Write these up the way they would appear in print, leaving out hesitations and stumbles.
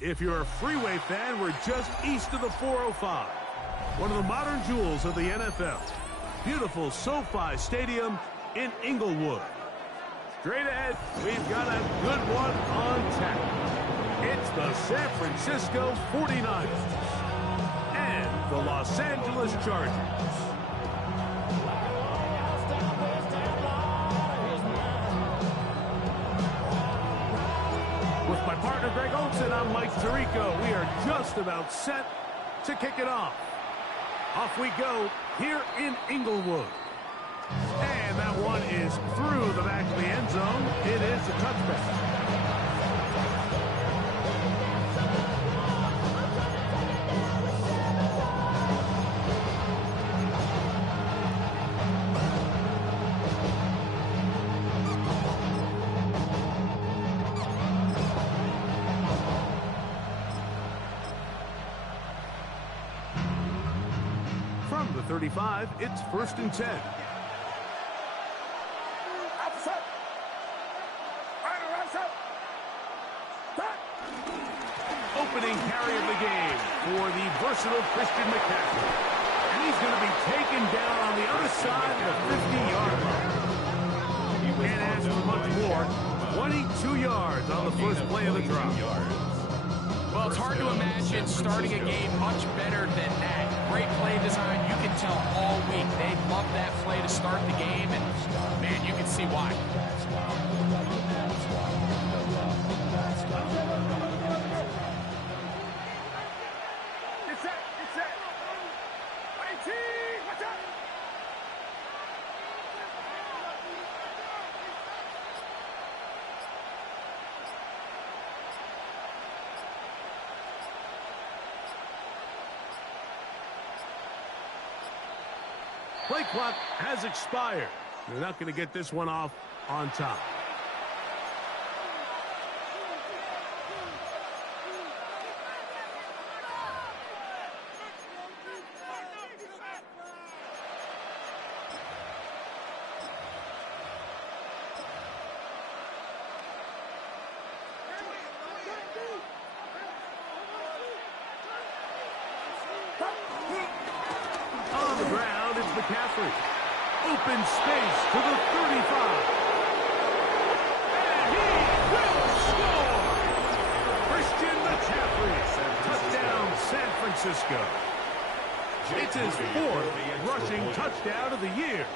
If you're a freeway fan, we're just east of the 405. One of the modern jewels of the NFL. Beautiful SoFi Stadium in Inglewood. Straight ahead, we've got a good one on tap. It's the San Francisco 49ers and the Los Angeles Chargers. With my partner Greg Olson, I'm Mike Tirico. We are just about set to kick it off. Off we go here in Inglewood. And that one is through the back of the end zone. It is a touchback. From the 35, it's 1st and 10. Opening carry of the game for the versatile Christian McCaffrey. And he's going to be taken down on the other side of the 50-yard line. You can't ask for much more. 22 yards on the first play of the drive. Well, it's hard to imagine starting a game much better than that. Great play design. You can tell all week they love that play to start the game, and, man, you can see why. Play clock has expired. They're not going to get this one off on top. On the ground, it's McCaffrey. Open space to the 35. And he will score! Christian McCaffrey. Touchdown, San Francisco. It's his 4th rushing touchdown of the year.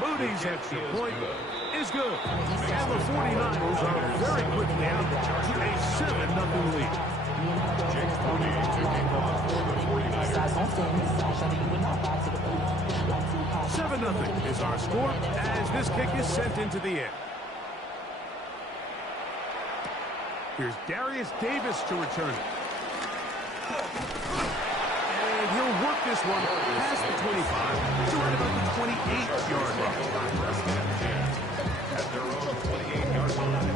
Moody's extra point is good. And the 49ers are very quickly out to a 7-0 lead. 7-0 is our score as this kick is sent into the air. Here's Darius Davis to return it. And he'll work this one past the 25 to right about the 28-yard line. At their own 28-yard line.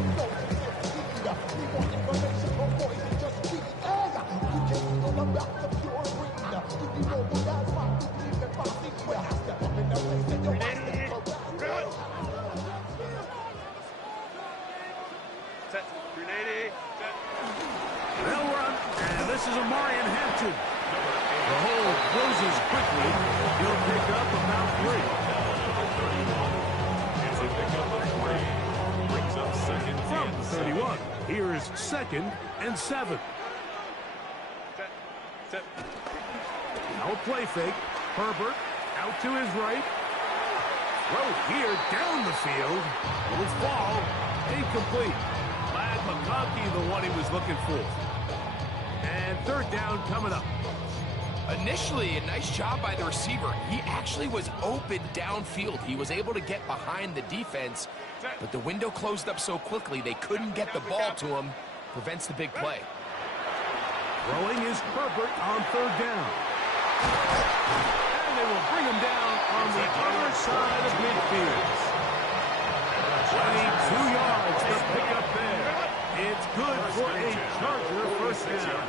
They'll run, and this is Amarian Hampton. The hole closes quickly. He'll pick up about 3. It's a pickup of 3. Brings up second from the 31. Here's 2nd and 7. Now a play fake. Herbert out to his right. Throw here down the field. Will fall. Incomplete. Lad McConkey, the one he was looking for. And 3rd down coming up. Initially, a nice job by the receiver. He actually was open downfield. He was able to get behind the defense, but the window closed up so quickly they couldn't get the ball to him. Prevents the big play. Throwing is Herbert on 3rd down. And they will bring him down on the other side of midfield. 22 yards to pick up there. It's good for a Charger 1st down.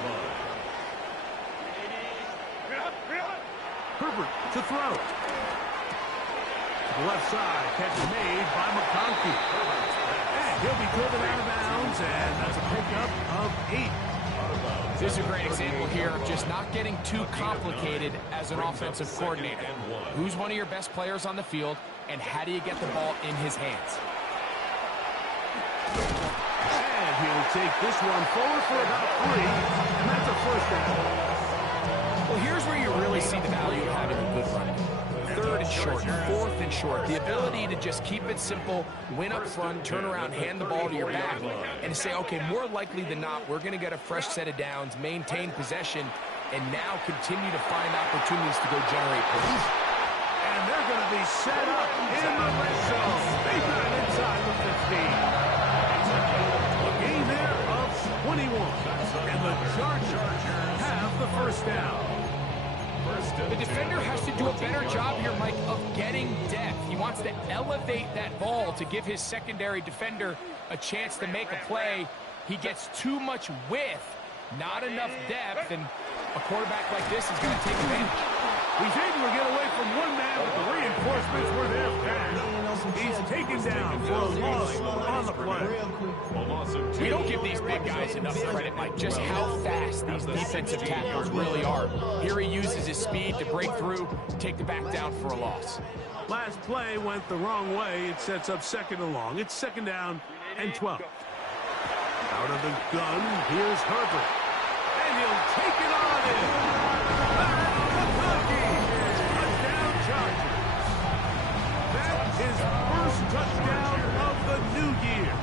Herbert to throw. To the left side. he'll be driven out of bounds, and that's a pickup of 8. This is a great example here of just not getting too complicated as an offensive coordinator. Who's one of your best players on the field, and how do you get the ball in his hands? And he'll take this one forward for about 3, and that's a first down. Well, here's where you really see the value of having a good run. 3rd and short, 4th and short. The ability to just keep it simple, win up front, turn around, hand the ball to your back, and say, okay, more likely than not, we're going to get a fresh set of downs, maintain possession, and now continue to find opportunities to go generate points. And they're going to be set up in the red zone. They got it inside the 15. A gain there of 21. And the Chargers have the first down. The defender has to do a better job here, Mike, of getting depth. He wants to elevate that ball to give his secondary defender a chance to make a play. He gets too much width, not enough depth, and a quarterback like this is going to take advantage. He's able to get away from one man, but the reinforcements were there fast. He's taken down for a loss on the play. We don't give these big guys enough credit, Mike, just how fast these defensive tackles really are. Here he uses his speed to break through, take the back down for a loss. Last play went the wrong way. It sets up 2nd and long. It's 2nd down and 12. Out of the gun, here's Herbert. And he'll take it on in. Touchdown Chargers. That is first touchdown of the new year.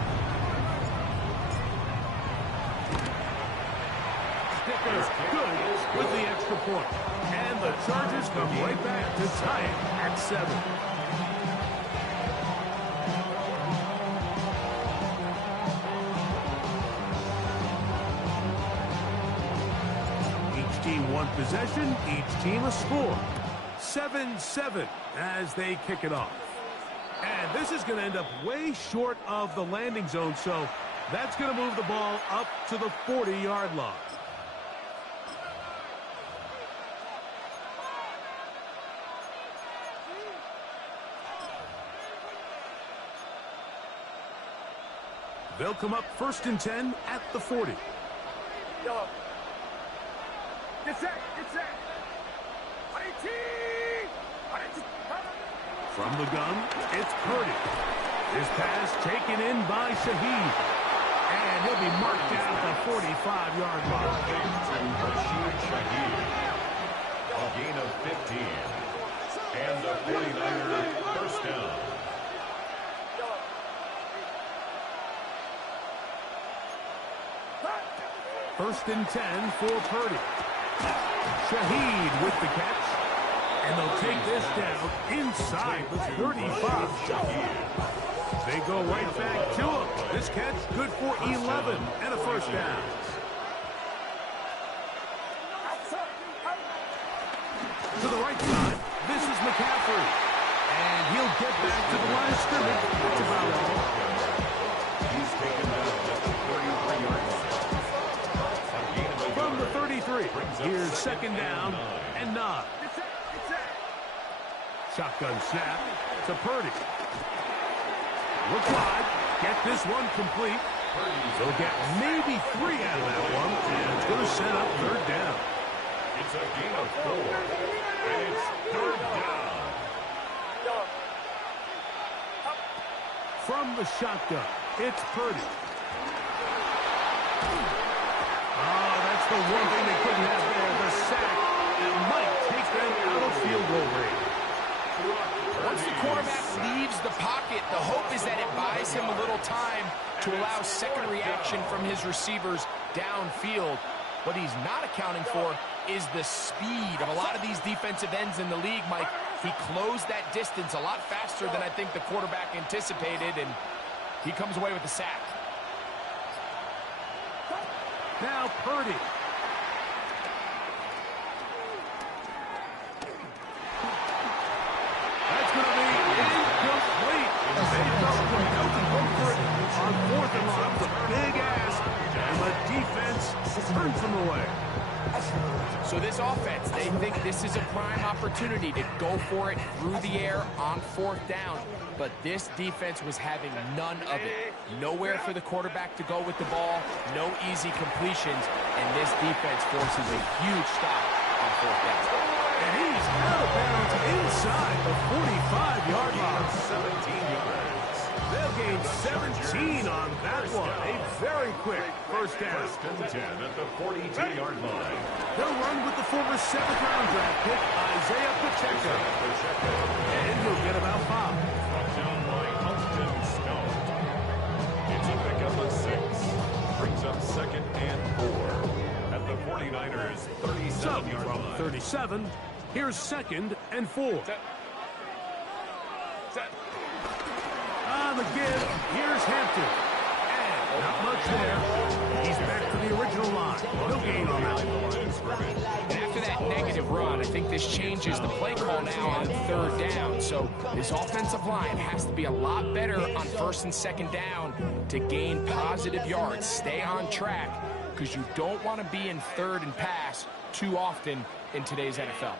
Stickers good with the extra point. And the Chargers come right back to tie it at 7. Each team one possession, each team a score. 7-7 as they kick it off. And this is going to end up way short of the landing zone, so that's going to move the ball up to the 40-yard line. They'll come up 1st and 10 at the 40. Get set! From the gun, it's Purdy. His pass taken in by Shaheed. And he'll be marked down at the 45-yard line. A gain of 15. And the 49er first down. First and 10 for Purdy. Shaheed with the catch. And they'll take this down inside the 35. They go right back to him. This catch good for 11 and a first down. To the right side, this is McCaffrey. And he'll get back to the line of scrimmage. That's about all. He's taken down at the 33-yard line. From the 33, here's 2nd down and 9. Shotgun snap to Purdy. Look wide. Get this one complete. They'll get maybe 3 out of that one, and it's going to set up 3rd down. It's a gain of 4, and it's 3rd down. From the shotgun, it's Purdy. Oh, that's the one thing they couldn't have there, the sack. It might take them out of field goal range. Once the quarterback leaves the pocket, the hope is that it buys him a little time to allow second reaction from his receivers downfield. What he's not accounting for is the speed of a lot of these defensive ends in the league, Mike. He closed that distance a lot faster than I think the quarterback anticipated, and he comes away with the sack. Now Purdy. That's going to be incomplete. They don't go for it on 4th and long. That was a big ask, and the defense turns them away. So So this offense, they think this is a prime opportunity to go for it through the air on 4th down. But this defense was having none of it. Nowhere for the quarterback to go with the ball, no easy completions, and this defense forces a huge stop on 4th down. And he's out of bounds inside the 45-yard line. 17 yards. They'll gain 17 on that one. A very quick first down. First and 10 at the 42-yard line. They'll run with the former 7th-round draft pick, Isaiah Pacheco. And he'll get about 5. Touchdown by Austin Stone. It's a pickup of 6. Brings up 2nd and 4 at the 49ers' 37-yard from line. 37, here's 2nd and 4. The give, here's Hampton. And not much there. He's back to the original line. No gain on that one. And after that negative run, I think this changes the play call now on 3rd down. So this offensive line has to be a lot better on 1st and 2nd down to gain positive yards. Stay on track, because you don't want to be in 3rd and pass too often in today's NFL.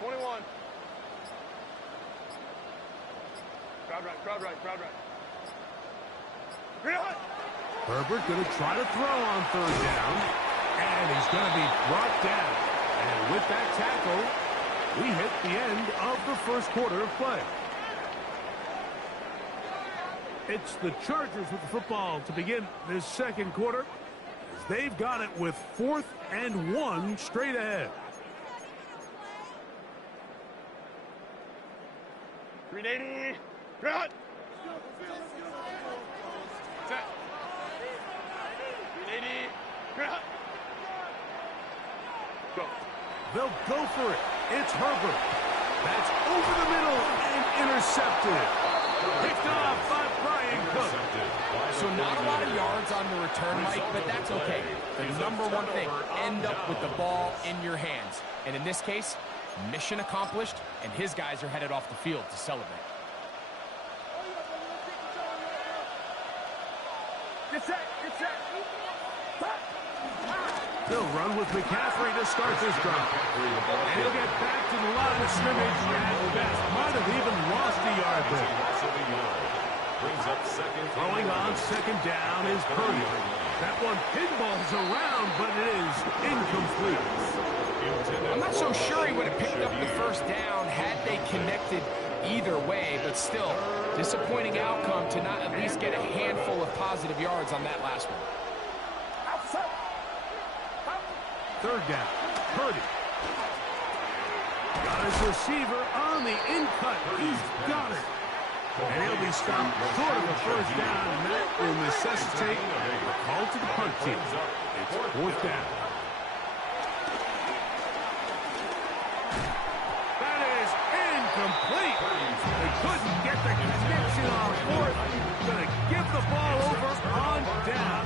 21. Crowd right. Herbert going to try to throw on 3rd down. And he's going to be brought down. And with that tackle, we hit the end of the first quarter of play. It's the Chargers with the football to begin this second quarter, as they've got it with 4th and 1 straight ahead. 380. Crowd. Set. 380. Crowd. Go. They'll go for it. It's Herbert. That's over the middle and intercepted. Picked off by Brian Cook. So not a lot of yards on the return, Mike, but that's okay. The number one thing, end up with the ball in your hands. And in this case, mission accomplished, and his guys are headed off the field to celebrate. Get set. They'll run with McCaffrey to start this drive. And he'll get back to the line of scrimmage at best. Might have even lost a yard there. Brings up 2nd. Throwing on 2nd down is Purdy. That one pinballs around, but it is incomplete. I'm not so sure he would have picked up the first down had they connected either way, but still, disappointing outcome to not at least get a handful of positive yards on that last one. 3rd down, Purdy. Got his receiver on the in-cut. He's got it. And he'll be stopped short of a first down, and that will necessitate a call to the punt team. It's 4th down. That is incomplete. They couldn't get the connection on 4th. Going to give the ball over on down.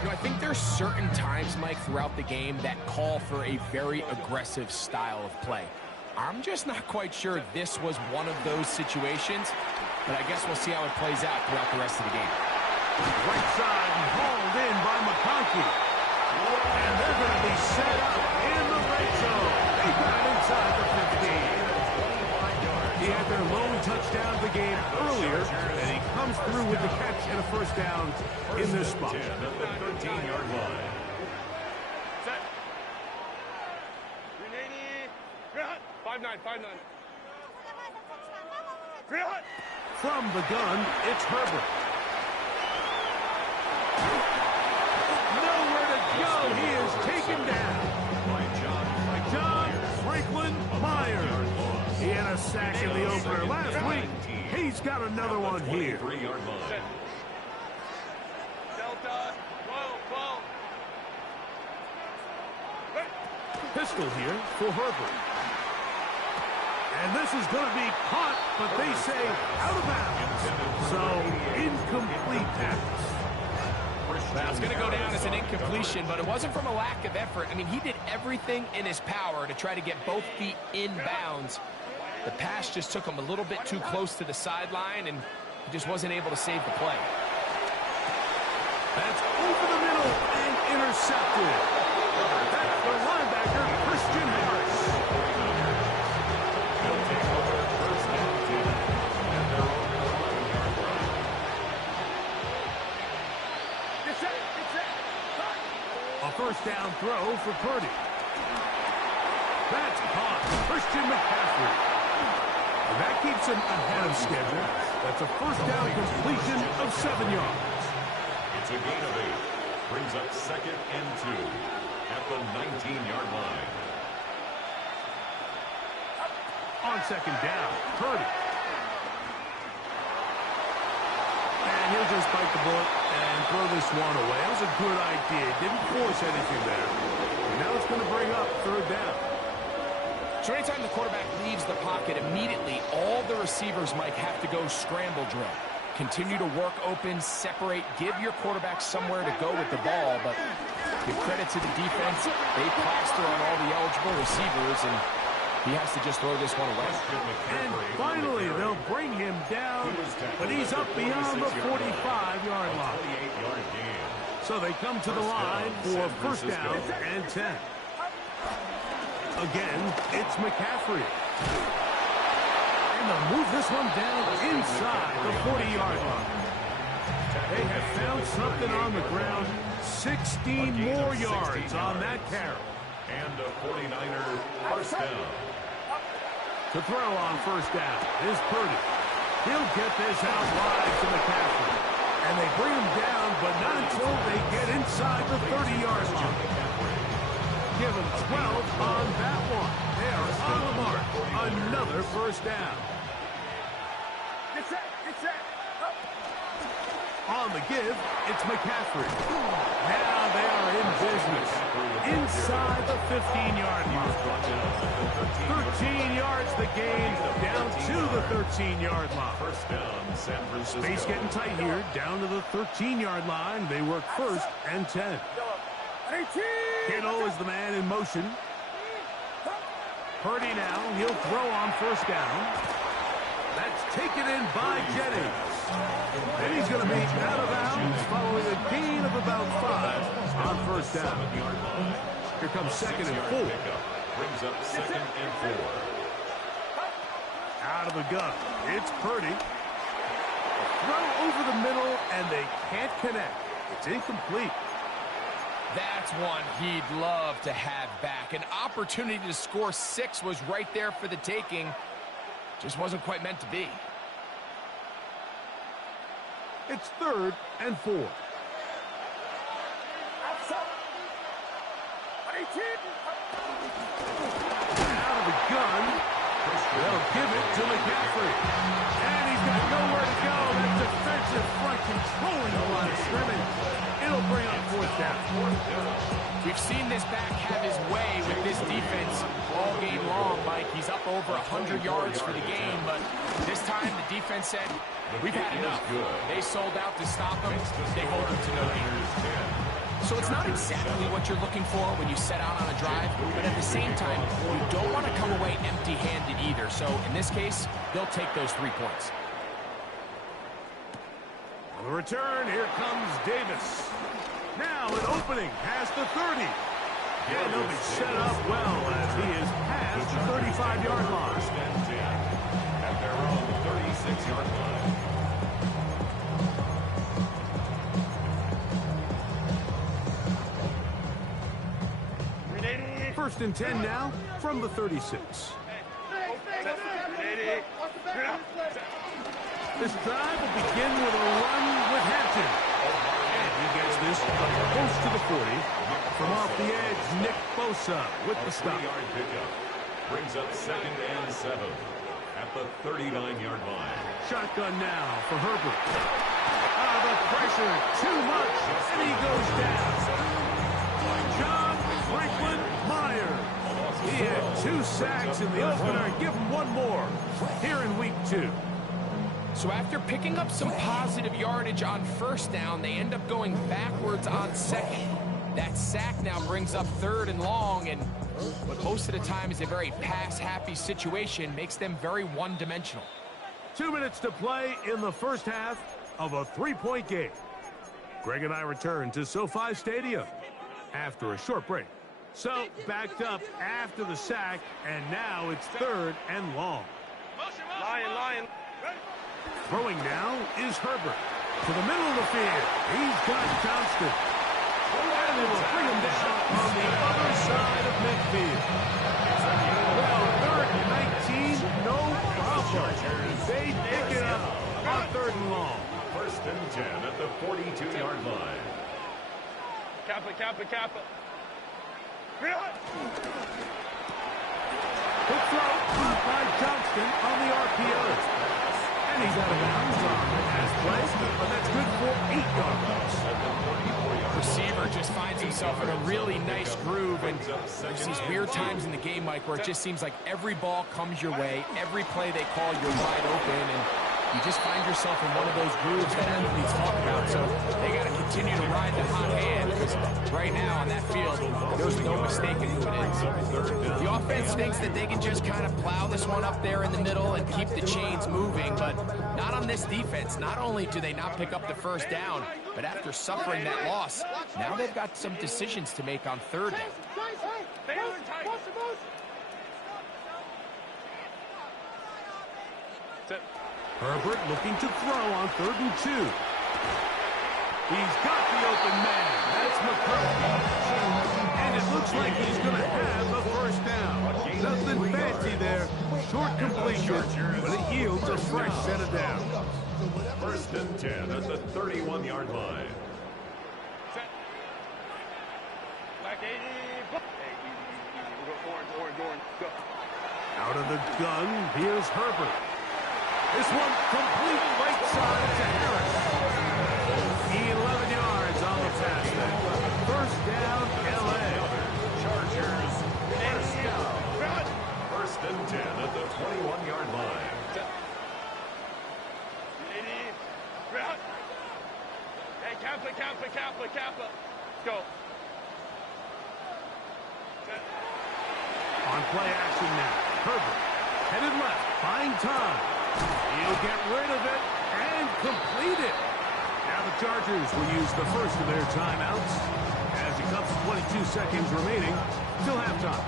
You know, I think there's certain times, Mike, throughout the game that call for a very aggressive style of play. I'm just not quite sure this was one of those situations, but I guess we'll see how it plays out throughout the rest of the game. Right side and hauled in by McConkey. And they're going to be set up in the red zone. They got it inside the 15. He had their lone touchdown of the game earlier, and he comes through with the catch and a first down in this spot. 10 at the 13-yard line. Set. 380. Crowd. 5'9". Crowd. From the gun, it's Herbert. Nowhere to go. He is taken down By John Franklin Myers. He had a sack in the opener last week. He's got another one here. 3-yard line. Delta. 12. Pistol here for Herbert. And this is going to be caught, but they say out of bounds. So, incomplete pass. Well, it's going to go down as an incompletion, but it wasn't from a lack of effort. I mean, he did everything in his power to try to get both feet in bounds. The pass just took him a little bit too close to the sideline, and he just wasn't able to save the play. That's over the middle and intercepted. That's the linebacker, Christian Harris. They'll take over first and 10 at their own 11-yard line. A first down throw for Purdy. That's caught. Christian McCaffrey. And that keeps him ahead of schedule. That's a first down completion of 7 yards. It's a gain of 8. Brings up second and 2 at the 19-yard line. On second down, Purdy. And he'll just bite the bullet and throw this one away. That was a good idea. Didn't force anything there. And now it's going to bring up third down. So anytime the quarterback leaves the pocket, immediately all the receivers might have to go scramble drill. Continue to work open, separate, give your quarterback somewhere to go with the ball, but give credit to the defense. They plaster on all the eligible receivers, and he has to just throw this one away. And finally, they'll bring him down, but he's up beyond the 45-yard line. So they come to the line for first down and 10. Again, it's McCaffrey. And they'll move this one down inside the 40-yard line. They have found something on the ground. 16 more yards on that carry. And a 49er first down. To throw on first down is Purdy. He'll get this out wide to McCaffrey. And they bring him down, but not until they get inside the 30-yard line. Give him 12 on that one. They are on the mark. Another first down. On the give, it's McCaffrey. Now they are in business. Inside the 15-yard line. 13 yards the gain, down to the 13-yard line. First down, San Francisco. Space getting tight here, down to the 13-yard line. They work first and 10. Kittle is the man in motion. Purdy now, he'll throw on first down. That's taken in by Jennings. And he's going to be out of bounds following a gain of about 5 on first down. Here comes second and 4. Brings up second and 4. Out of the gun, it's Purdy. Throw over the middle, and they can't connect. It's incomplete. That's one he'd love to have back. An opportunity to score 6 was right there for the taking. Just wasn't quite meant to be. It's third and 4. Out of the gun. They'll give it to McCaffrey. And he's got nowhere to go. That defensive front controlling the line of scrimmage. It'll bring up fourth down. We've seen this back have his way with this defense all game long, Mike. He's up over 100 yards for the game, but this time the defense said, we've had enough. They sold out to stop him. They hold him to no gain. So it's not exactly what you're looking for when you set out on a drive, but at the same time, you don't want to come away empty-handed either. So in this case, they'll take those 3 points. On the return, here comes Davis. Now an opening past the 30. And he'll be set up well as he is past the 35-yard line. At their own 36-yard line. First and 10 now from the 36. This drive will begin with a run with Hampton. And he gets this close to the 40. From off the edge, Nick Bosa with the stop. Pickup brings up second and 7 at the 39-yard line. Shotgun now for Herbert. The pressure, too much, and he goes down. John Franklin Myers. He had 2 sacks in the opener. Give him 1 more here in week 2. So after picking up some positive yardage on first down, they end up going backwards on second. That sack now brings up third and long, and what most of the time is a very pass-happy situation makes them very one-dimensional. 2 minutes to play in the first half of a 3-point game. Greg and I return to SoFi Stadium after a short break. So, backed up after the sack, and now it's 3rd and long. Lion. Throwing now is Herbert. To the middle of the field. He's got Johnston. And it will bring him down on the other side of midfield. Well, 3rd and 19, no problem. They pick it up on 3rd and long. 1st and 10 at the 42-yard line. Kappa. Quick throw by Johnston on the RPO. And he's out of bounds on the pass play, but that's good for 8 yards. Receiver just finds himself in a really nice groove, and there's these weird times in the game, Mike, where it just seems like every ball comes your way, every play they call, you're wide open, and you just find yourself in one of those grooves that athletes talk about. So they got to continue to ride the hot hand, because right now on that field, there's no mistaking who it is. The offense thinks that they can just kind of plow this one up there in the middle and keep the chains moving, but not on this defense. Not only do they not pick up the 1st down, but after suffering that loss, now they've got some decisions to make on 3rd down. Herbert looking to throw on 3rd and 2. He's got the open man. That's McCarthy. And it looks like he's going to have a 1st down. Nothing fancy there. Short completion, but it yields a fresh set of downs. 1st and 10 at the 31-yard line. Out of the gun, here's Herbert. This one complete right side to Harris. 11 yards on the pass then. 1st down, LA. Chargers, 1st down. 1st and 10 at the 21-yard line. Hey, Kappa. Go. On play action now. Herbert headed left, buying time. He'll get rid of it and complete it. Now the Chargers will use the first of their timeouts as it comes to 22 seconds remaining till halftime.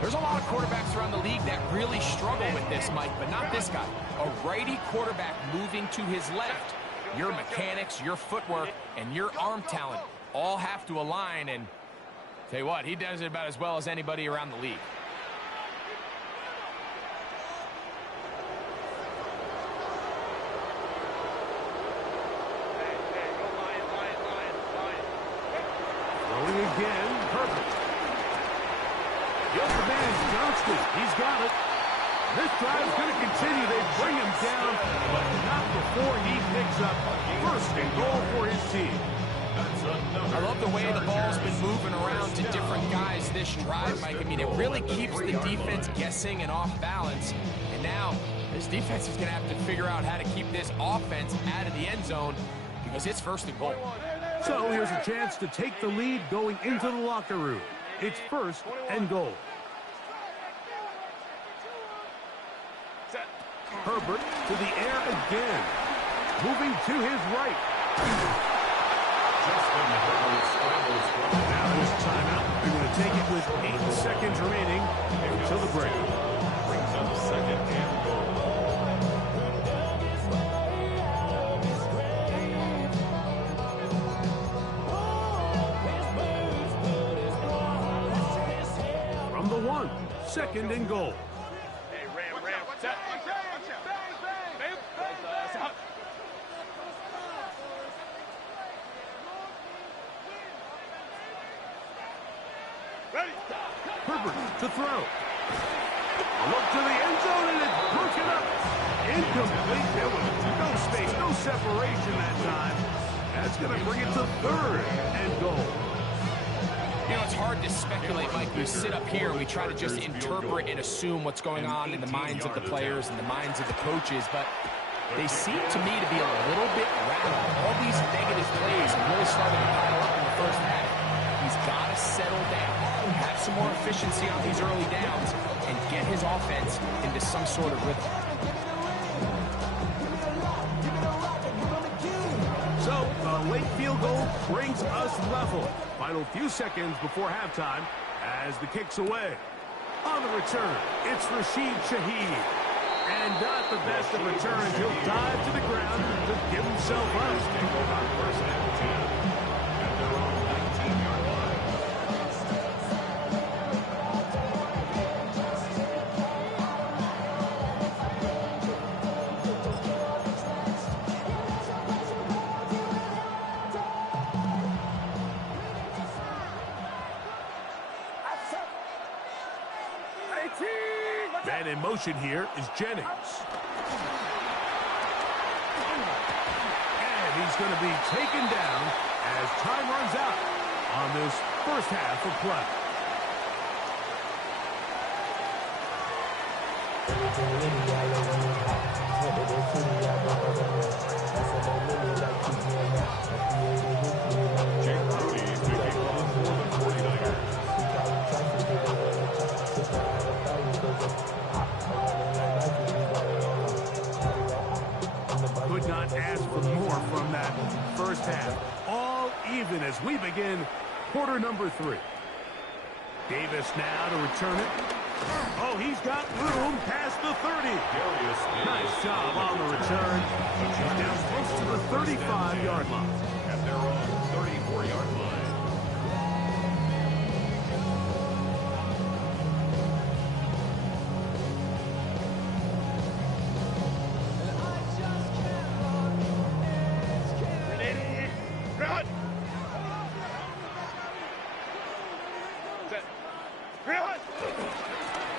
There's a lot of quarterbacks around the league that really struggle with this, Mike, but not this guy. A righty quarterback moving to his left. Your mechanics, your footwork, and your arm talent all have to align, and tell you what, he does it about as well as anybody around the league. Throwing again, Herbert. The open man's Johnston. He's got it. This drive's going to continue. They bring him down, but not before he picks up 1st and goal for his team. I love the way the ball's been moving around to different guys this drive, Mike. I mean, it really keeps the defense guessing and off balance. And now, this defense is going to have to figure out how to keep this offense out of the end zone because it's 1st and goal. So here's a chance to take the lead going into the locker room. It's 1st and goal. Herbert to the air again. Moving to his right. Now this timeout. They're going to take it with 8 seconds remaining until the break. Brings up 2nd and goal. From the 1, 2nd and goal. Hey, Ram. Set. Herbert to throw. A look to the end zone, and it's broken up. Incomplete. There was no space, no separation that time. That's going to bring it to 3rd and goal. You know, it's hard to speculate, Mike. We sit up here and we try to just interpret and assume what's going on in the minds of the players and the minds of the coaches, but they seem to me to be a little bit rattled. All these negative plays have really started to pile up in the 1st half. He's got to settle down, have some more efficiency on these early downs, and get his offense into some sort of rhythm. So, a late brings us level. Final few seconds before halftime as the kick's away. On the return, it's Rashid Shaheed. And not the best of returns. He'll dive to the ground to give himself up. First and 10 at their own 19-yard line. Man in motion here is Jennings. And he's going to be taken down as time runs out on this first half of play. Jake Rudy picking off for the 49ers. Could not ask for more from that first half. All even as we begin quarter number 3. Davis now to return it. Oh, he's got room past the 30. Nice job on the return. He's down close to the 35-yard line. At their own 34-yard line.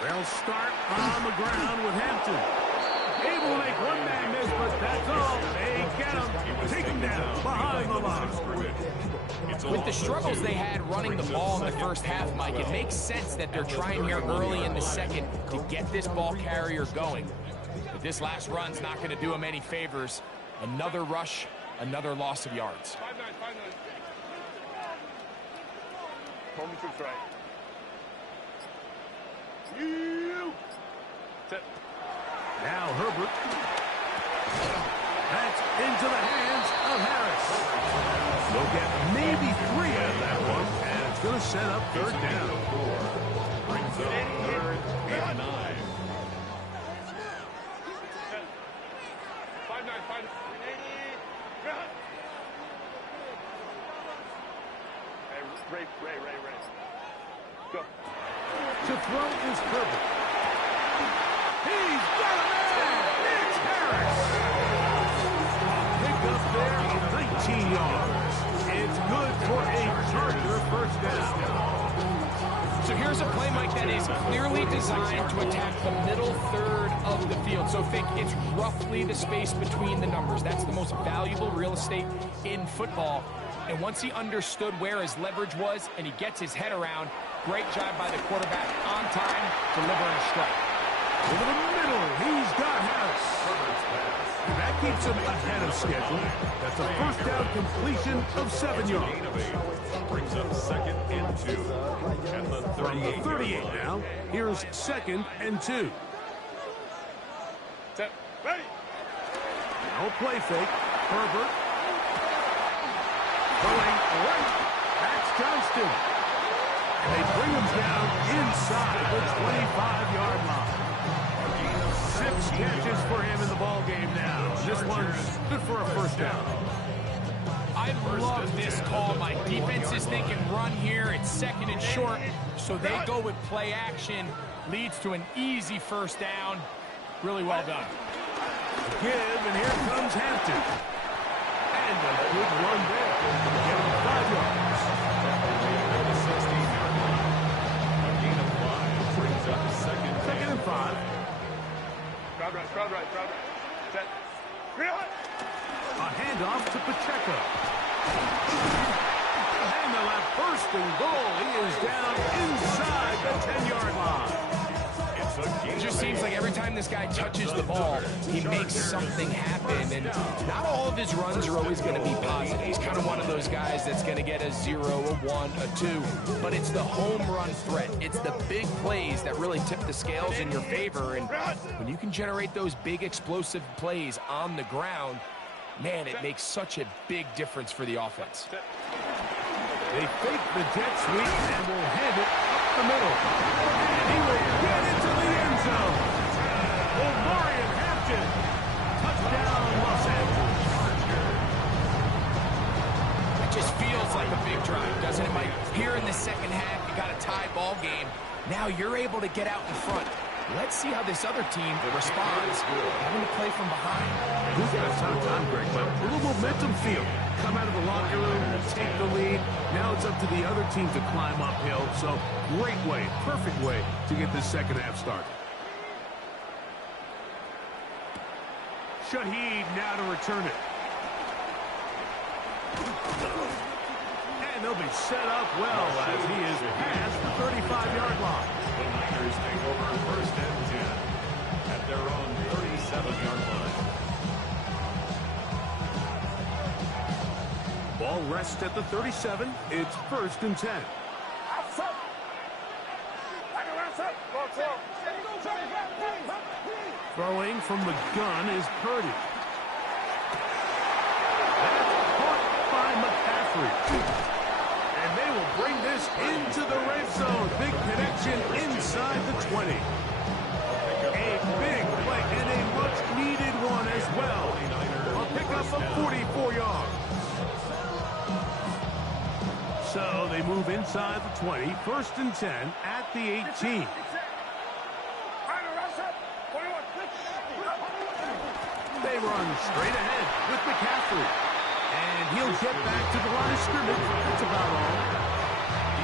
They'll start on the ground with Hampton. Able to make one man miss, but that's all. They get him. Take him down behind the line. With the struggles they had running the ball in the first half, Mike, it makes sense that they're trying here early in the second to get this ball carrier going. But this last run's not going to do him any favors. Another rush, another loss of yards. 5-9. Home troops right. Now Herbert. That's into the hands of Harris. They'll get maybe 3 out of that one, and it's going to set up third down. Brings up third and 9. 5-9. Hey, Ray. Go. To throw is Herbert. He's got a man! It's Harris! Pick up there of 19 yards. It's good for a Charger first down. So here's a play, Mike, that is clearly designed to attack the middle third of the field. So think it's roughly the space between the numbers. That's the most valuable real estate in football. And once he understood where his leverage was and he gets his head around, great job by the quarterback on time, delivering a strike. Over the middle, he's got Harris. That keeps him ahead of schedule. That's a first down completion of 7 yards. Brings up second and 2. At the 38. 38 now. Here's second and 2. Set. Ready. No play fake. Herbert. Going right. That's Johnston. And they bring him down inside the 25-yard line. 6 catches for him in the ball game now. This one's good for a first down. I love this call. My defense is thinking run here. It's second and short, so they go with play action. Leads to an easy first down. Really well done. Give, and here comes Hampton. And a good run there. Give him 5 yards. At the 16-yard line. A gain of 5 brings up second and 5. Crowd right. Set. A handoff to Pacheco. And the left first and goal. He is down inside the 10-yard line. It just seems like every time this guy touches the ball, he makes something happen. And not all of his runs are always going to be positive. He's kind of one of those guys that's going to get a 0, a 1, a 2. But it's the home run threat. It's the big plays that really tip the scales in your favor. And when you can generate those big explosive plays on the ground, Man, it makes such a big difference for the offense. They fake the jet sweep and will hand it up the middle. And he will get into the end zone. Omarion Hampton. Touchdown, Los Angeles. It just feels like a big drive, doesn't it, Mike? Here in the second half, you got a tie ball game. Now you're able to get out in front. Let's see how this other team responds. Having to play from behind. Who's got a ton of time, Greg? But a little momentum feel. Come out of the locker room, take the lead. Now it's up to the other team to climb uphill. So great way, perfect way to get this second half started. Shaheed now to return it. And they'll be set up well as he is past the 35-yard line. The Niners take over first and 10 at their own 37-yard line. Ball rests at the 37. It's first and 10. Throwing from the gun is Purdy. That's caught by McCaffrey. And they will bring this into the red zone. Big connection inside the 20. A big play and a much-needed one as well. A pickup of 44 yards. So they move inside the 20. First and 10 at the 18. They run straight ahead with McCaffrey. And he'll get back to the line of scrimmage. That's about all.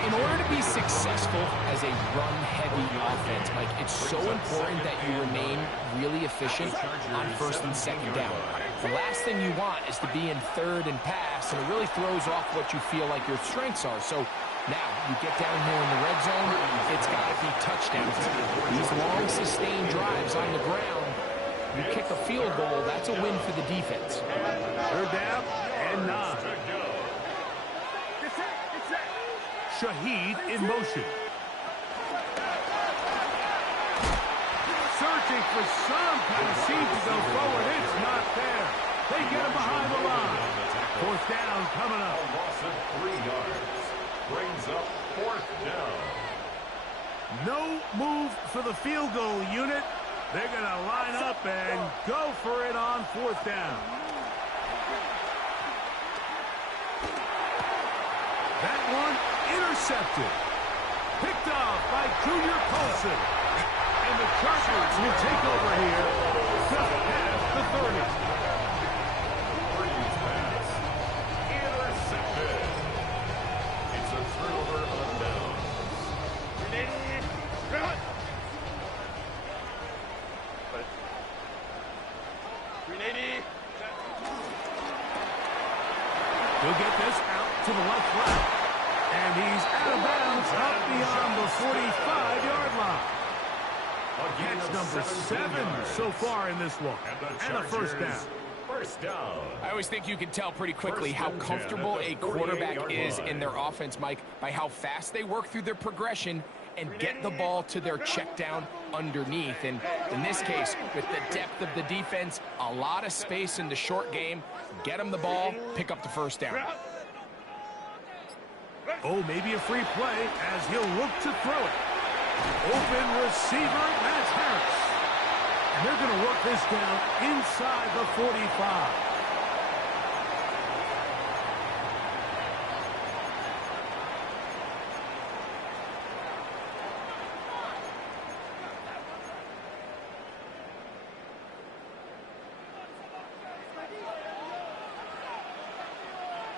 In order to be successful as a run-heavy offense, Mike, it's so important that you remain really efficient on first and second down. The last thing you want is to be in third and pass, and it really throws off what you feel like your strengths are. So now you get down here in the red zone, it's got to be touchdowns. These long, sustained drives on the ground, you kick a field goal, that's a win for the defense. Third down and 9. Shaheed in motion. Searching for some kind of seam to go forward. It's not there. They get him behind the line. Fourth down coming up. A loss of 3 yards brings up fourth down. No move for the field goal unit. They're going to line up and go for it on fourth down. That one intercepted. Picked off by Junior Colson. And the Chargers will take over here just past the 30. Brady's pass intercepted. It's a turnover on downs. He'll get this out to the left route. And he's out of bounds up beyond the 45-yard line. Catch number 7 so far in this one. And a first down. First down. I always think you can tell pretty quickly how comfortable a quarterback is in their offense, Mike, by how fast they work through their progression and get the ball to their check down underneath. And in this case, with the depth of the defense, a lot of space in the short game, get them the ball, pick up the first down. Oh, maybe a free play as he'll look to throw it. Open receiver, that's Harris. And they're going to work this down inside the 45.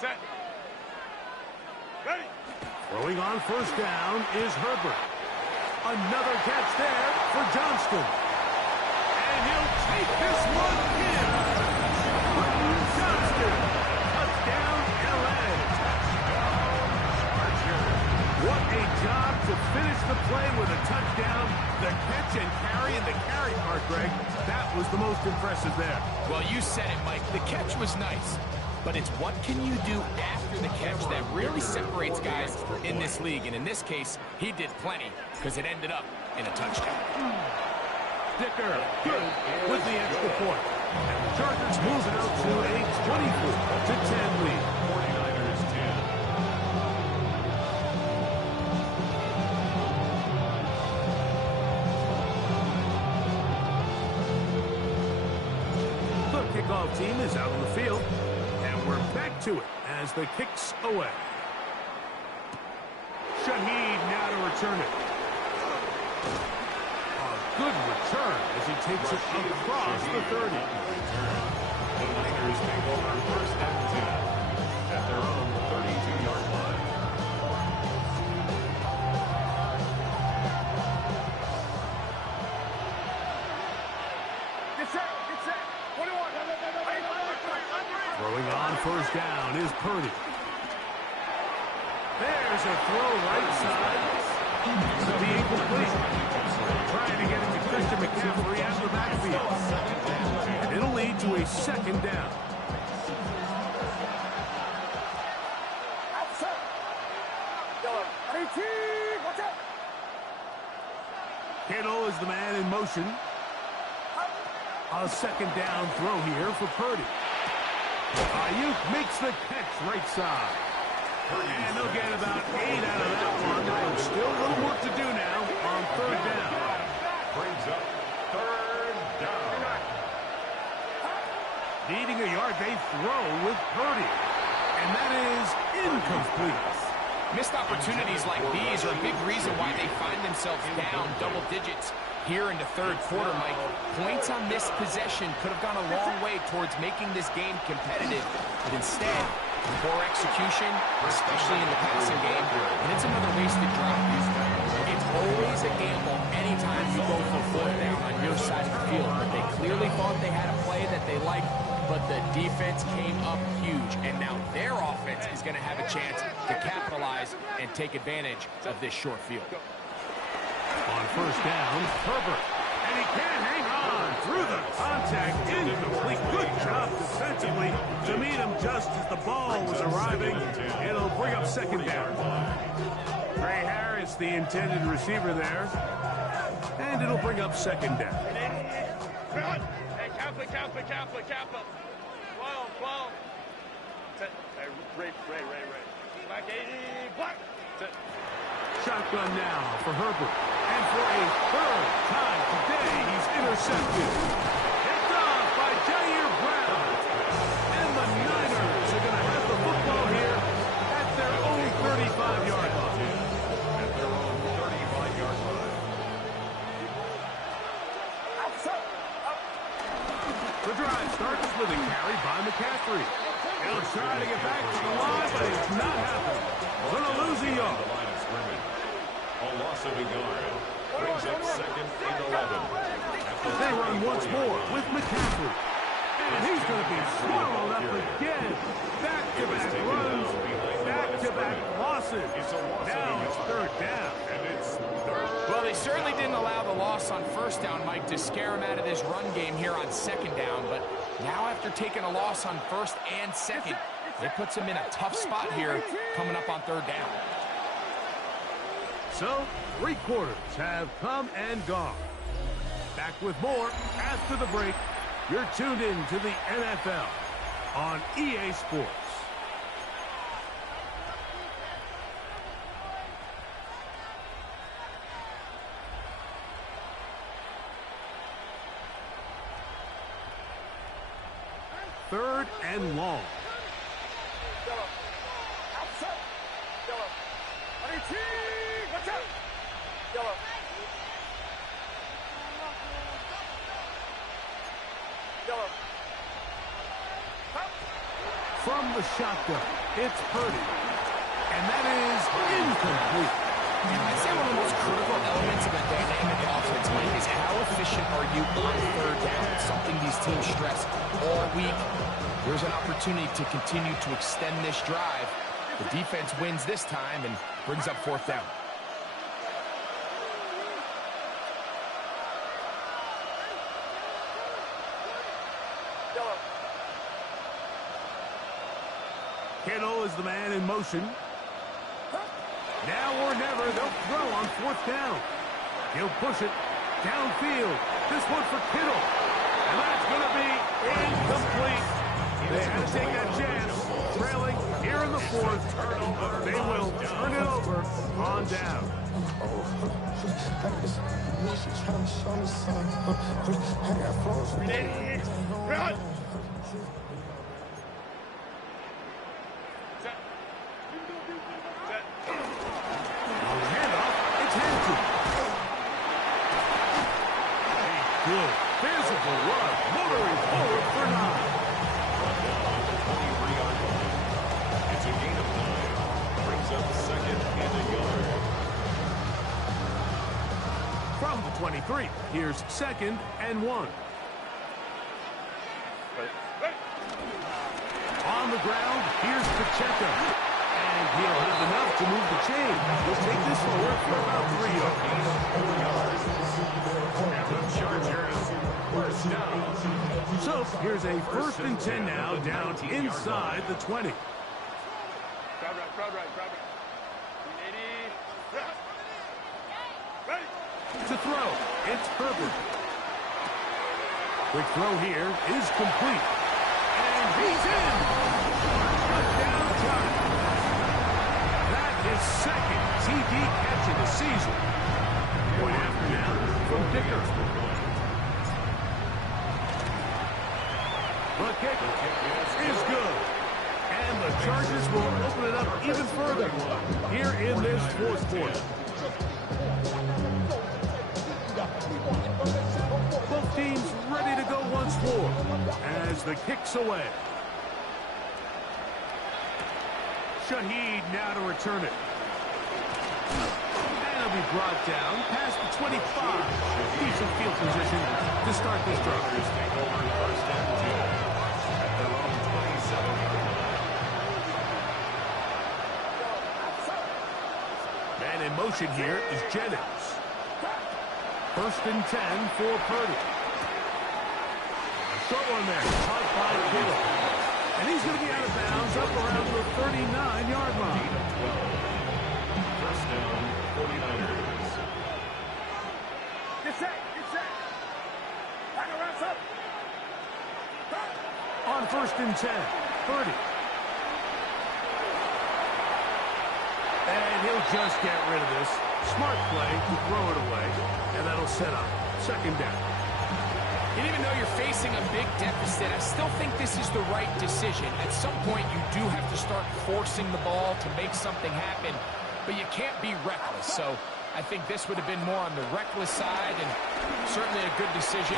Set. Ready. Throwing on first down is Herbert. Another catch there for Johnston. And he'll take this one in. Johnston. Touchdown, LA. What a job to finish the play with a touchdown. The catch and carry, and the carry part, Greg, that was the most impressive there. Well, you said it, Mike. The catch was nice. But it's what can you do after the catch that really separates guys in this league. And in this case, he did plenty because it ended up in a touchdown. Dicker, good with the extra point. And the Chargers move out to a 24-10 lead. 49ers 10. The kickoff team is out on the field, and we're back to it as the kick's away. Shaheed now to return it. A good return as he takes it across the 30. The Niners take over first and 10 at their own 32-yard line. Get set. Get set. 21. Throwing on first down is Purdy. There's a throw right side. It's to be incomplete. Trying to get it to Christian McCaffrey out of the backfield. And it'll lead to a second down. Kittle is the man in motion. A second down throw here for Purdy. Ayuk makes the catch right side. And they'll get about 8 out of that one. But still a little work to do now on third down. Brings up third down. Needing a yard, they throw with Purdy. And that is incomplete. Missed opportunities like these are a big reason why they find themselves down double digits here in the third quarter, Mike. Points on this possession could have gone a long way towards making this game competitive. But instead, poor execution, especially in the passing game, and it's another wasted drive. It's always a gamble anytime you go for fourth down on your side of the field. But they clearly thought they had a play that they liked, but the defense came up huge. And now their offense is going to have a chance to capitalize and take advantage of this short field. On first down, Herbert. And he can't hang on through the contact. Incomplete. Good job defensively to meet him just as the ball was arriving. It'll bring up second down. Trey Harris, the intended receiver there. And it'll bring up second down. Hey, Kappa. 12. Hey, Ray. Black 80, black. Shotgun now for Herbert. And for a third time today, he's intercepted. Picked off by Jair Brown. And the Niners are going to have the football here at their own 35-yard line. At their own 35-yard line. The drive starts with a carry by McCaffrey. He'll try to get back to the line, but it's not happening. Going to lose a yard. The line of scrimmage. A loss of a yard. Brings up second and 11. They run once more with McCaffrey. And he's going to be swallowed up again. Back-to-back runs, back-to-back losses. Now it's third down. And it's third. Well, they certainly didn't allow the loss on first down, Mike, to scare him out of this run game here on second down. But now after taking a loss on first and second, it puts him in a tough spot here coming up on third down. So, 3 quarters have come and gone. Back with more after the break. You're tuned in to the NFL on EA Sports. Third and long. From the shotgun, it's Purdy. And that is incomplete. I'd say one of the most critical elements of a dynamic offense, Mike, is how efficient are you on third down? It's something these teams stress all week. There's an opportunity to continue to extend this drive. The defense wins this time and brings up fourth down. Kittle is the man in motion. Now or never, they'll throw on fourth down. He'll push it downfield. This one for Kittle. And that's going to be They will turn it over on down. Ready? Run! Set. Set. On the handoff, it's Hampton. A good physical run, motoring forward for 9. It's a gain of 9. Brings up second and a yard. From the 23, here's 2nd and 1. On the ground, here's Pacheco. And he'll have enough to move the chain. He'll take this forward for about 3 yards. Chargers, first down. So here's a 1st and 10 now, down inside the 20. Crowd right. 380. Ready? To throw, it's Herbert. Quick throw here is complete. And he's in. Touchdown time. That is 2nd TD catch of the season. Point after now from Dicker. The kick is good. And the Chargers will open it up even further here in this 4th quarter. Both teams ready to go once more as the kick's away. Shaheed now to return it. And it'll be brought down past the 25. Decent field position to start this drive. Take over 1st and 10 at their own 27-yard line. And in motion here is Jennings. 1st and 10 for Purdy. A short one there, caught by Kittle. And he's going to be out of bounds up around the 39-yard line. 1st down, 49ers. Get set. Back around up. On 1st and 10, Purdy. And he'll just get rid of this. Smart play to throw it away. And that'll set up 2nd down. And even though you're facing a big deficit, I still think this is the right decision. At some point, you do have to start forcing the ball to make something happen, but you can't be reckless. So I think this would have been more on the reckless side, and certainly a good decision.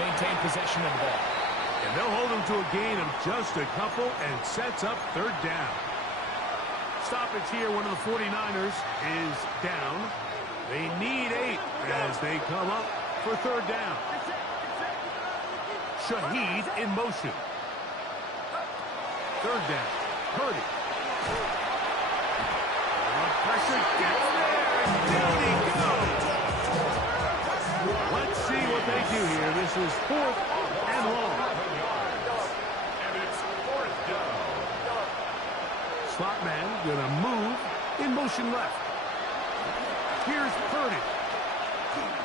Maintain possession of the ball. And they'll hold him to a gain of just a couple and sets up 3rd down. Stoppage here, one of the 49ers is down. They need 8 as they come up for 3rd down. Shaheed in motion. 3rd down. Purdy. Pressure gets there, and down he goes. Let's see what they do here. This is 4th and long. And it's 4th down. Slot man gonna move in motion left. Here's Purdy.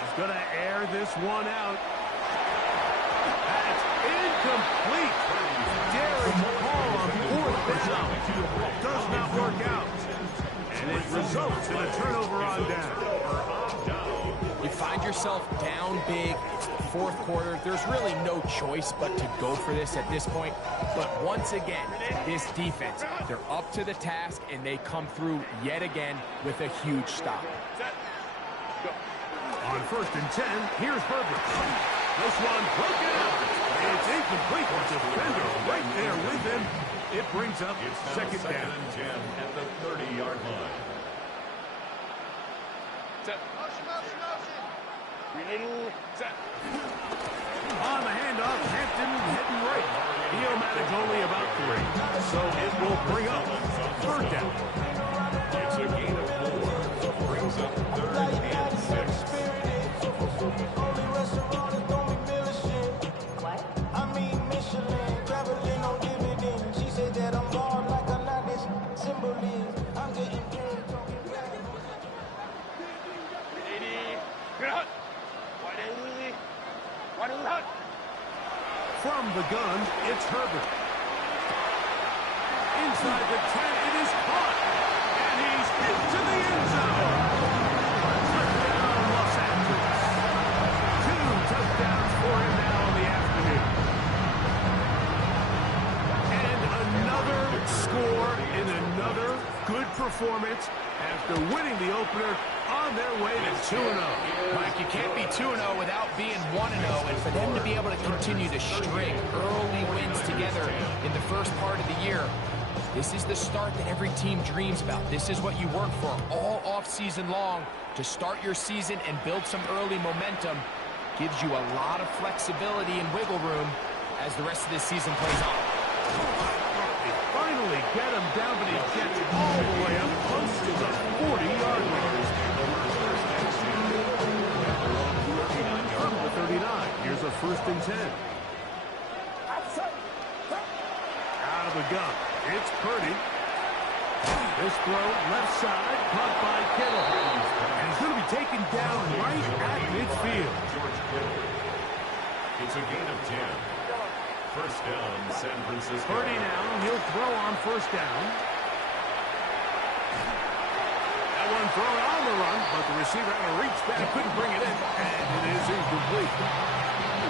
He's gonna air this one out. That's incomplete. Daring call on 4th down. Does not work out. And it results in a turnover on down. You find yourself down big. It's the 4th quarter. There's really no choice but to go for this at this point. But once again, this defense, they're up to the task, and they come through yet again with a huge stop. On 1st and 10, here's Herbert. This one broken up. It's incomplete. The defender right there with him. It brings up 2nd down. And 10 at the 30-yard line. Set. Motion. Set. On the handoff, Hampton heading right. He'll manage only about 3. So it will bring up 3rd down. It's a gain of 4. Brings up 3rd and 6. From the gun, it's Herbert. Inside the 10 It is caught. And he's into the end zone. Touchdown, Los Angeles. 2 touchdowns for him now in the afternoon. And another score in another good performance after winning the opener on their way to 2-0. Mike, you can't be 2-0 without being 1-0, and for them to be able to continue to string early wins together in the first part of the year, this is the start that every team dreams about. This is what you work for all off-season long, to start your season and build some early momentum. Gives you a lot of flexibility and wiggle room as the rest of this season plays on. They finally get him down, but he gets all the way up close to the 40-yard line. From the 39, here's a 1st and 10. Out of the gun, it's Purdy. This throw, left side, caught by Kittle. And he's going to be taken down right at midfield. It's a gain of 10. First down, San Francisco. Purdy now, he'll throw on 1st down. That one thrown on the run, but the receiver had to reach back, couldn't bring it in, and it is incomplete.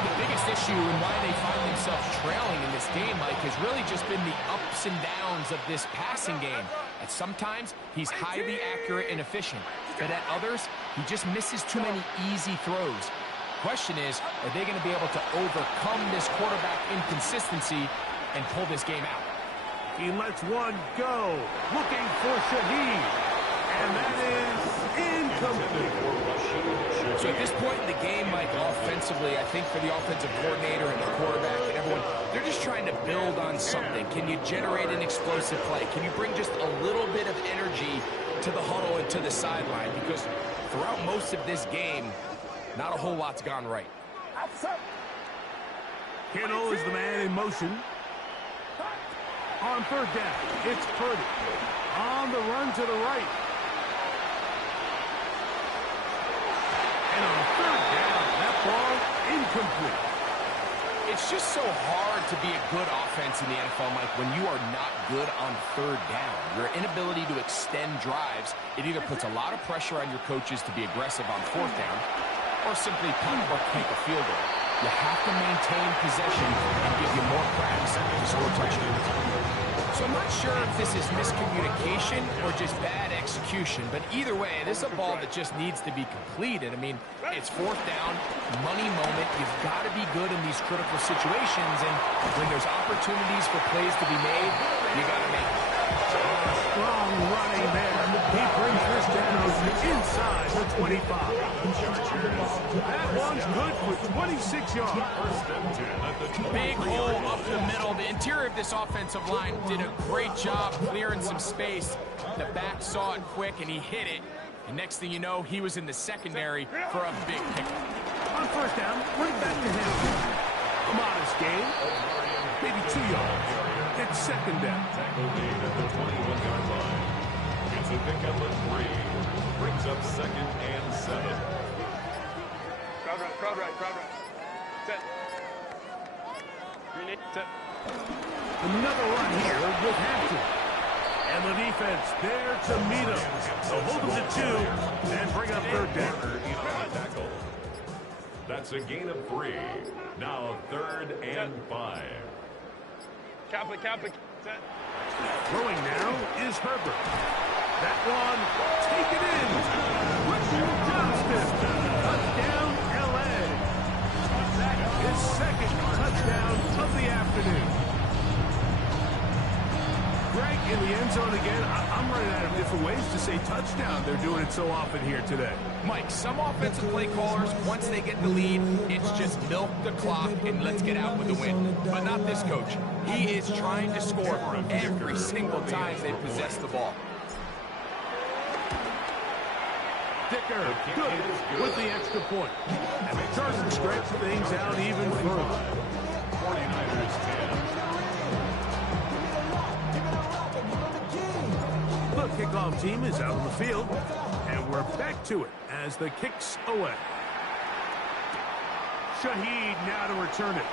The biggest issue and why they find themselves trailing in this game, Mike, has really just been the ups and downs of this passing game. At sometimes, he's highly accurate and efficient, but at others, he just misses too many easy throws. Question is, are they going to be able to overcome this quarterback inconsistency and pull this game out? He lets one go, looking for Shaheed, and that is incomplete. So at this point in the game, Mike, offensively, I think for the offensive coordinator and the quarterback and everyone, they're just trying to build on something. Can you generate an explosive play? Can you bring just a little bit of energy to the huddle and to the sideline? Because throughout most of this game, not a whole lot's gone right. Kittle is the man in motion. On 3rd down, it's Purdy. On the run to the right. And on 3rd down, that ball incomplete. It's just so hard to be a good offense in the NFL, Mike, when you are not good on 3rd down. Your inability to extend drives, it either puts a lot of pressure on your coaches to be aggressive on 4th down, or simply punt or kick a field goal. You have to maintain possession and give you more cracks to score touchdowns. So I'm not sure if this is miscommunication or just bad execution, but either way, this is a ball that just needs to be completed. I mean, it's 4th down, money moment. You've got to be good in these critical situations, and when there's opportunities for plays to be made, you got to make them. Strong running there. He brings this down inside the 25. That one's good for 26 yards. Big hole up the middle. The interior of this offensive line did a great job clearing some space. The back saw it quick, and he hit it. And next thing you know, he was in the secondary for a big pickup. On 1st down, right back to him. A modest gain. Maybe 2 yards. It's 2nd down. Tackle gain at the 21-yard line. It's a pickup of 3. Brings up 2nd and 7. Crowd right. Set. Set. Another run here with Hampton. And the defense there to meet him. So hold them to 2 and bring up 3rd down. Tackle. That's a gain of 3. Now 3rd and 5. Cap it. Set. Throwing now is Herbert. That one taken in. Richard Johnston. Touchdown, L.A. His 2nd touchdown of the afternoon. Greg in the end zone again. I'm running out of different ways to say touchdown. They're doing it so often here today. Mike, some offensive play callers, once they get the lead, it's just milk the clock and let's get out with the win. But not this coach. He is trying to score every single time they possess the ball. Dicker, good with the extra point. And the Chargers stretch things out even further. 49ers 10. The kickoff team is out on the field, and we're back to it as the kick's away. Shaheed now to return it.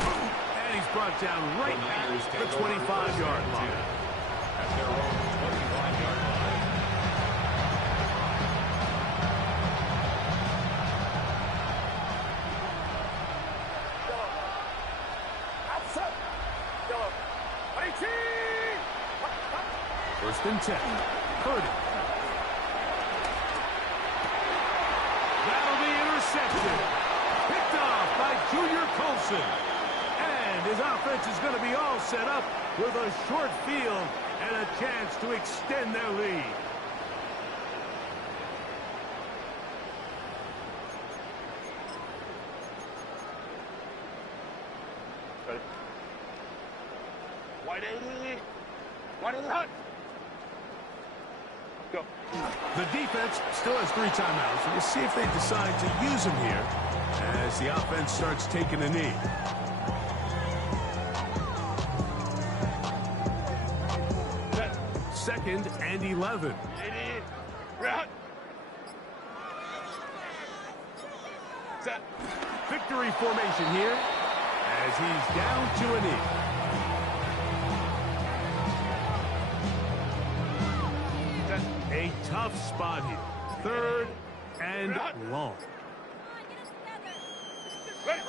And he's brought down right at the 25-yard line. At their own First and 10. Purdy. That'll be intercepted. Picked off by Junior Colson. And his offense is going to be all set up with a short field and a chance to extend their lead. Ready? Wide 80. Wide 80 hot. Go. The defense still has 3 timeouts. We'll see if they decide to use them here as the offense starts taking a knee. Set. 2nd and 11. 80. Route. Set. Victory formation here as he's down to a knee. Set. A tough spot here. 3rd and long. Ready.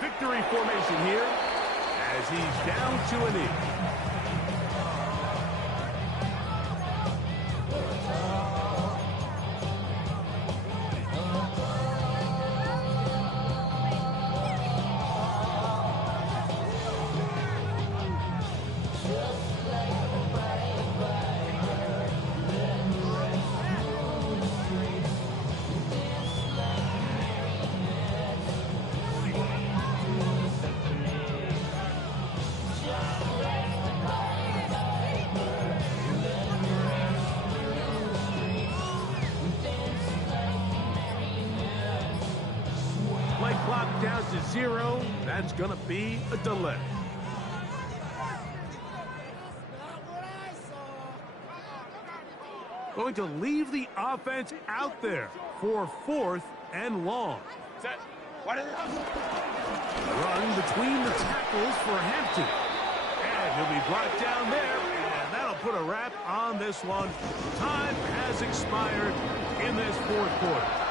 Victory formation here as he's down to a knee. Clock down to 0. That's going to be a delay. Going to leave the offense out there for 4th and long. Set. Wide 80 hot. Run between the tackles for Hampton. And he'll be brought down there, and that'll put a wrap on this one. Time has expired in this 4th quarter.